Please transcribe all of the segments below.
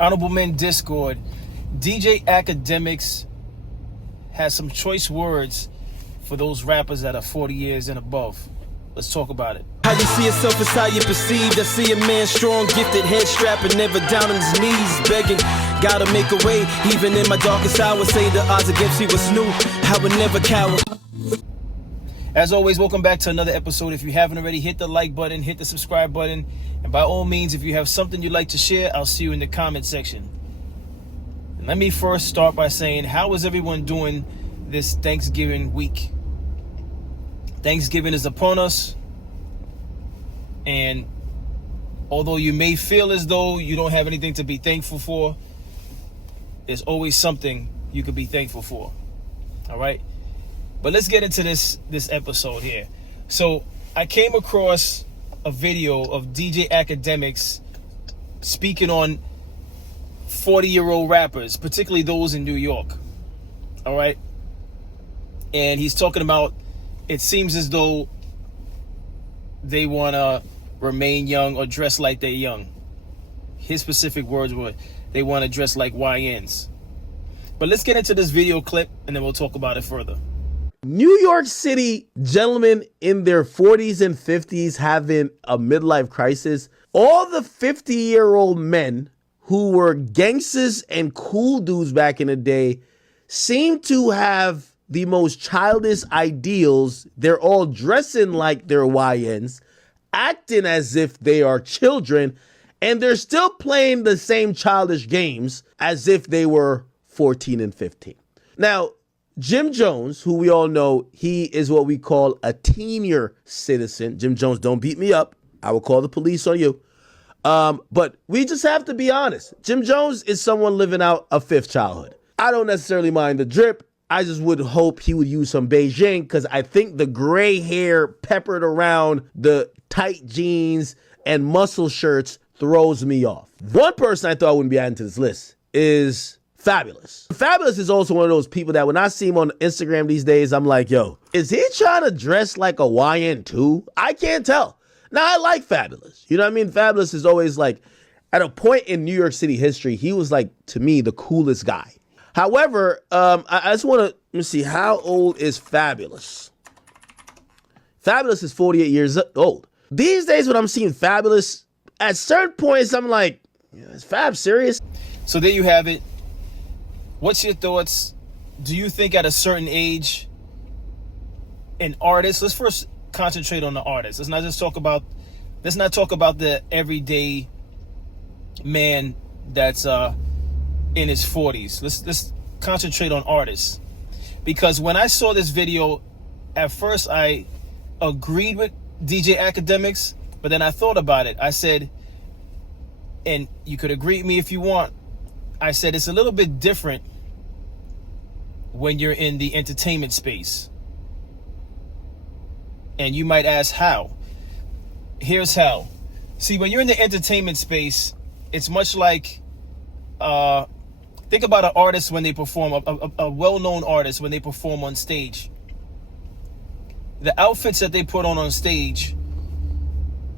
Honorable Men Discord, DJ Akademiks has some choice words for those rappers that are 40 years and above. Let's talk about it. How you see yourself is how you perceived. I see a man strong, gifted, head strapping, never down on his knees, begging. Gotta make a way, even in my darkest hour. Say the odds against me was new. I would never cower. As always, welcome back to another episode. If you haven't already, hit the like button, hit the subscribe button. And by all means, if you have something you'd like to share, I'll see you in the comment section. And let me first start by saying, how is everyone doing this Thanksgiving week? Thanksgiving is upon us. And although you may feel as though you don't have anything to be thankful for, there's always something you could be thankful for. All right? But let's get into this episode here. So I came across a video of DJ Akademiks speaking on 40-year-old rappers, particularly those in New York. All right? And he's talking about, it seems as though they want to remain young or dress like they're young. His specific words were, they want to dress like YNs. But let's get into this video clip, and then we'll talk about it further. New York City gentlemen in their 40s and 50s having a midlife crisis. All the 50-year-old men who were gangsters and cool dudes back in the day seem to have the most childish ideals. They're all dressing like they're YNs, acting as if they are children, and they're still playing the same childish games as if they were 14 and 15. Now, Jim Jones, who we all know, he is what we call a senior citizen. Jim Jones, don't beat me up. I will call the police on you. But we just have to be honest. Jim Jones is someone living out a fifth childhood. I don't necessarily mind the drip. I just would hope he would use some Beijing, because I think the gray hair peppered around the tight jeans and muscle shirts throws me off. One person I thought wouldn't be adding to this list is Fabulous. Fabulous is also one of those people that when I see him on Instagram these days, I'm like, yo, is he trying to dress like a YN too? I can't tell. Now, I like Fabulous. You know what I mean? Fabulous is always like, at a point in New York City history, he was like, to me, the coolest guy. However, I just want to, let me see, how old is Fabulous? Fabulous is 48 years old. These days when I'm seeing Fabulous, at certain points, I'm like, is Fab serious? So there you have it. What's your thoughts? Do you think at a certain age, an artist, let's first concentrate on the artist. Let's not talk about the everyday man that's in his 40s. Let's concentrate on artists. Because when I saw this video, at first I agreed with DJ Akademiks, but then I thought about it. I said, and you could agree with me if you want, I said it's a little bit different when you're in the entertainment space. And you might ask how. Here's how. See, when you're in the entertainment space, it's much like, think about an artist when they perform, a well-known artist when they perform on stage. The outfits that they put on stage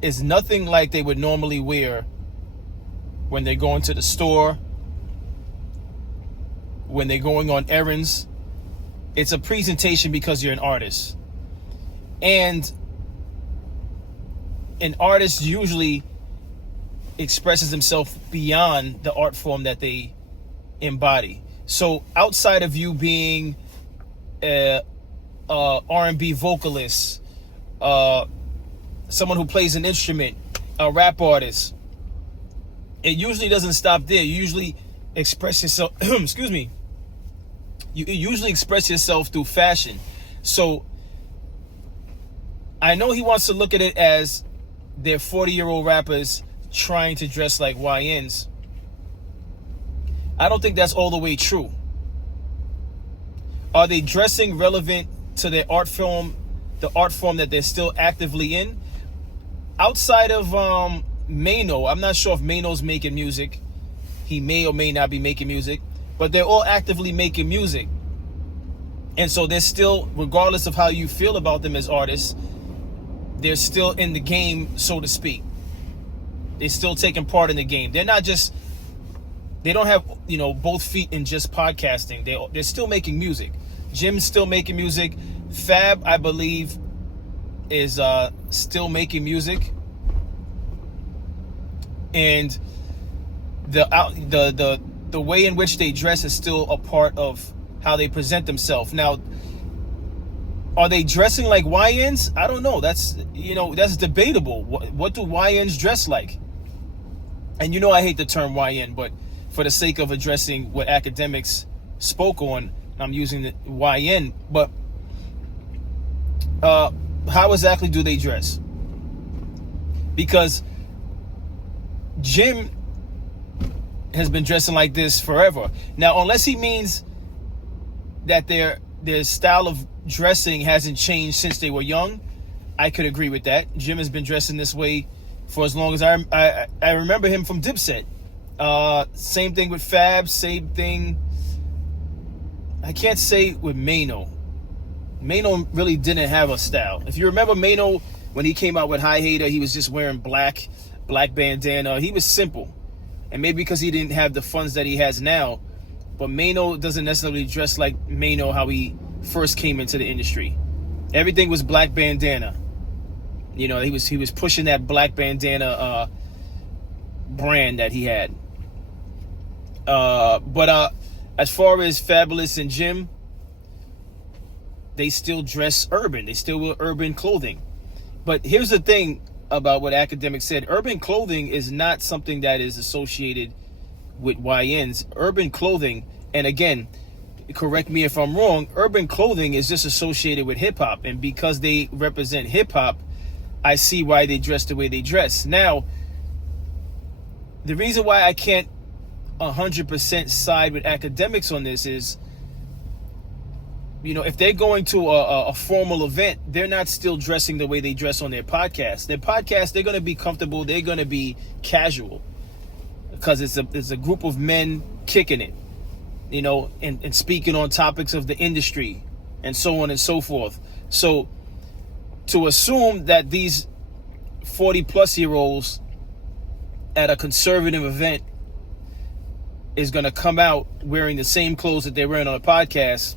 is nothing like they would normally wear when they're going to the store, when they're going on errands. It's a presentation because you're an artist. And an artist usually expresses themselves beyond the art form that they embody. So outside of you being a R&B vocalist, someone who plays an instrument, a rap artist, it usually doesn't stop there. You usually express yourself, excuse me, you usually express yourself through fashion. So I know he wants to look at it as they're 40-year-old rappers trying to dress like YNs. I don't think that's all the way true. Are they dressing relevant to their art form, the art form that they're still actively in? Outside of Mano, I'm not sure if Mano's making music. He may or may not be making music, but they're all actively making music. And so they're still, regardless of how you feel about them as artists, they're still in the game, so to speak. They're still taking part in the game. They're not just They don't have, both feet in just podcasting. They're still making music. Jim's still making music. Fab, I believe, is still making music. And the way in which they dress is still a part of how they present themselves. Now, are they dressing like YNs? I don't know. That's debatable. What do YNs dress like? And I hate the term YN, but for the sake of addressing what Akademiks spoke on, I'm using the YN. But how exactly do they dress? Because Jim has been dressing like this forever. Now, unless he means that their style of dressing hasn't changed since they were young, I could agree with that. Jim has been dressing this way for as long as I remember him from Dipset. Same thing with Fab, same thing. I can't say with Mano. Mano really didn't have a style. If you remember Mano, when he came out with High Hater, he was just wearing black bandana. He was simple. And maybe because he didn't have the funds that he has now, but Mano doesn't necessarily dress like Mano how he first came into the industry. Everything was black bandana. He was pushing that black bandana brand that he had. But as far as Fabulous and Jim, they still dress urban. They still wear urban clothing. But here's the thing about what Akademiks said. Urban clothing is not something that is associated with YNs. Urban clothing, and again, correct me if I'm wrong, urban clothing is just associated with hip-hop. And because they represent hip-hop, I see why they dress the way they dress. Now, the reason why I can't 100% side with Akademiks on this is, if they're going to a formal event, they're not still dressing the way they dress on their podcast. Their podcast, they're going to be comfortable. They're going to be casual because it's a group of men kicking it, and speaking on topics of the industry and so on and so forth. So to assume that these 40-plus-year-olds at a conservative event is going to come out wearing the same clothes that they're wearing on a podcast,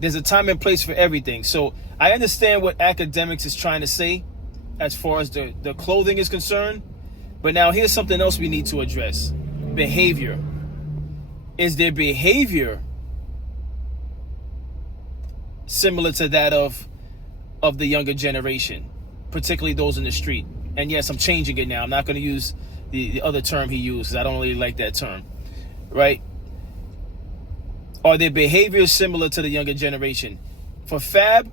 there's a time and place for everything. So I understand what Akademiks is trying to say as far as the clothing is concerned. But now here's something else we need to address. Behavior. Is their behavior similar to that of the younger generation, particularly those in the street? And yes, I'm changing it now. I'm not going to use the other term he used because I don't really like that term, right? Are their behaviors similar to the younger generation? For Fab,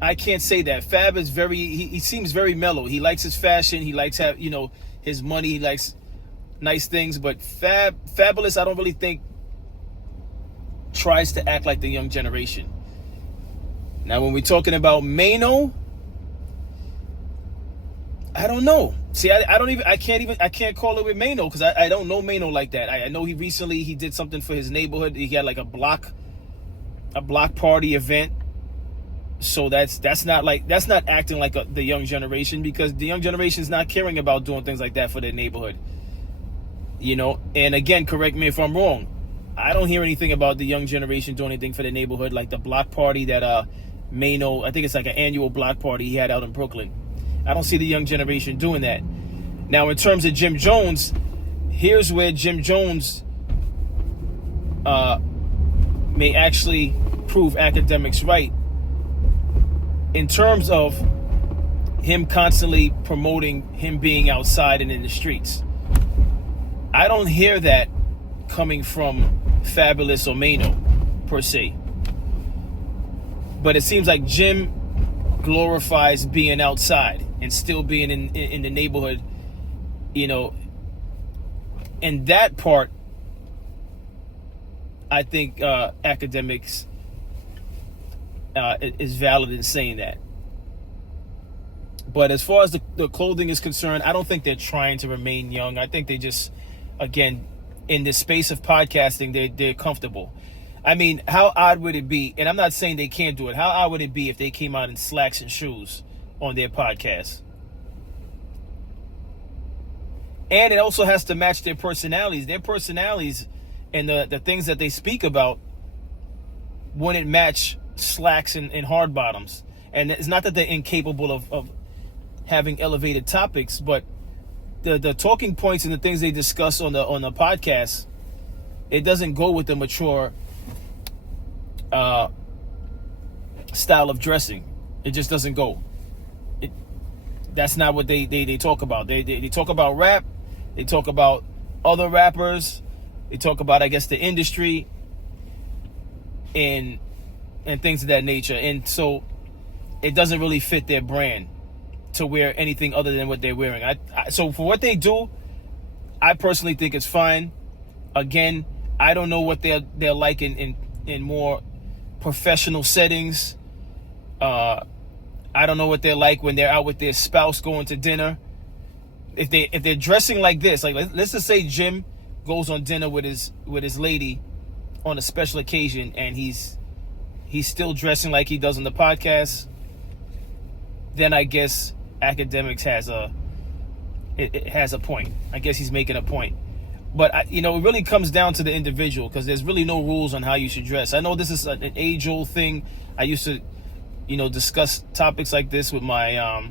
I can't say that. Fab is he seems very mellow. He likes his fashion. He likes his money. He likes nice things. But Fabulous, I don't really think tries to act like the young generation. Now, when we're talking about Mano, I don't know. See, I can't call it with Mano because I don't know Mano like that. I know he recently did something for his neighborhood. He had like a block party event. So that's not acting like the young generation, because the young generation is not caring about doing things like that for their neighborhood. And again, correct me if I'm wrong. I don't hear anything about the young generation doing anything for their neighborhood, like the block party that Mano, I think it's like an annual block party he had out in Brooklyn. I don't see the young generation doing that. Now, in terms of Jim Jones, here's where Jim Jones may actually prove Akademiks right. In terms of him constantly promoting him being outside and in the streets. I don't hear that coming from Fabulous or Mano, per se. But it seems like Jim glorifies being outside and still being in the neighborhood, and that part, I think Akademiks is valid in saying that. But as far as the clothing is concerned, I don't think they're trying to remain young. I think they just, again, in the space of podcasting, they're comfortable. I mean, how odd would it be? And I'm not saying they can't do it. How odd would it be if they came out in slacks and shoes on their podcast? And it also has to match their personalities. Their personalities and the things that they speak about wouldn't match slacks and hard bottoms. And it's not that they're incapable of having elevated topics, but the talking points and the things they discuss on the podcast, it doesn't go with the mature style of dressing. It just doesn't go. That's not what they talk about. They talk about rap. They talk about other rappers. They talk about, I guess, the industry and things of that nature. And so it doesn't really fit their brand to wear anything other than what they're wearing. So for what they do, I personally think it's fine. Again, I don't know what they're like in more professional settings. I don't know what they're like when they're out with their spouse going to dinner. If they're dressing like this, like let's just say Jim goes on dinner with his lady on a special occasion, and he's still dressing like he does on the podcast, then I guess Akademiks has a point. I guess he's making a point. But it really comes down to the individual, because there's really no rules on how you should dress. I know this is an age-old thing. I used to, discuss topics like this with my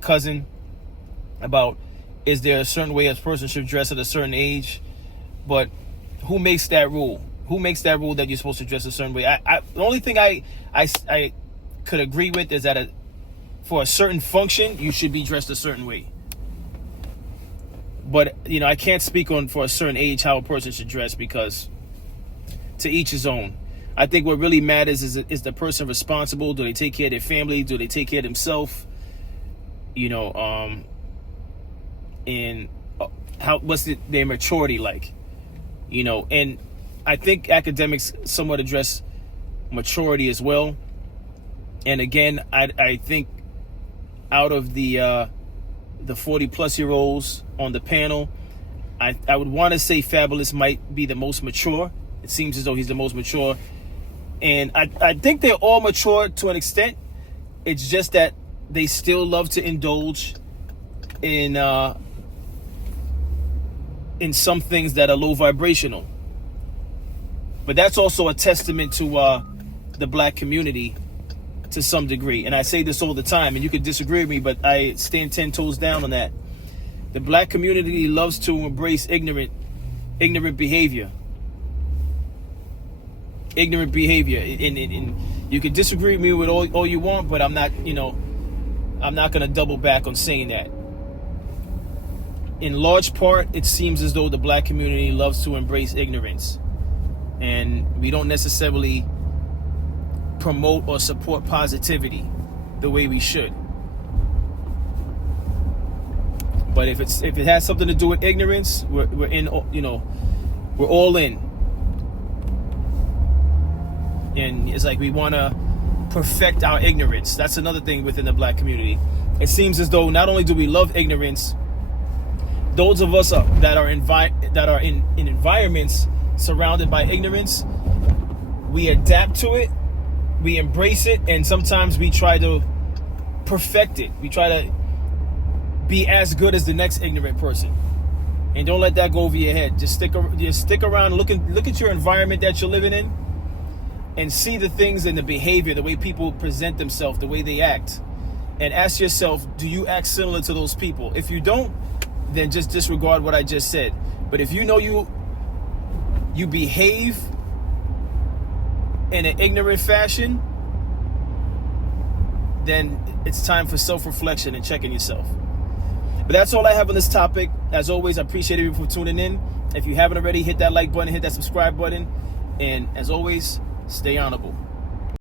cousin about, is there a certain way a person should dress at a certain age? But who makes that rule? Who makes that rule that you're supposed to dress a certain way? The only thing I could agree with is that for a certain function, you should be dressed a certain way. But, I can't speak on for a certain age how a person should dress, because to each his own. I think what really matters is the person responsible. Do they take care of their family? Do they take care of themselves? And what's their maturity like? And I think Akademiks somewhat address maturity as well. And again, I think out of the 40-plus-year-olds on the panel, I would want to say Fabulous might be the most mature. It seems as though he's the most mature. And I think they're all mature to an extent. It's just that they still love to indulge in some things that are low vibrational. But that's also a testament to the black community to some degree. And I say this all the time, and you could disagree with me, but I stand 10 toes down on that. The black community loves to embrace ignorant behavior. Ignorant behavior. And you can disagree with me with all you want, but I'm not going to double back on saying that. In large part, it seems as though the black community loves to embrace ignorance. And we don't necessarily promote or support positivity the way we should. But if it has something to do with ignorance, we're in, we're all in. And it's like we want to perfect our ignorance. That's another thing within the black community. It seems as though not only do we love ignorance, those of us that are in environments surrounded by ignorance, we adapt to it, we embrace it, and sometimes we try to perfect it. We try to be as good as the next ignorant person. And don't let that go over your head. Just stick around, look at your environment that you're living in, and see the things and the behavior, the way people present themselves, the way they act. And ask yourself, do you act similar to those people? If you don't, then just disregard what I just said. But if you know you behave in an ignorant fashion, then it's time for self-reflection and checking yourself. But that's all I have on this topic. As always, I appreciate you for tuning in. If you haven't already, hit that like button, hit that subscribe button. And as always, stay honorable.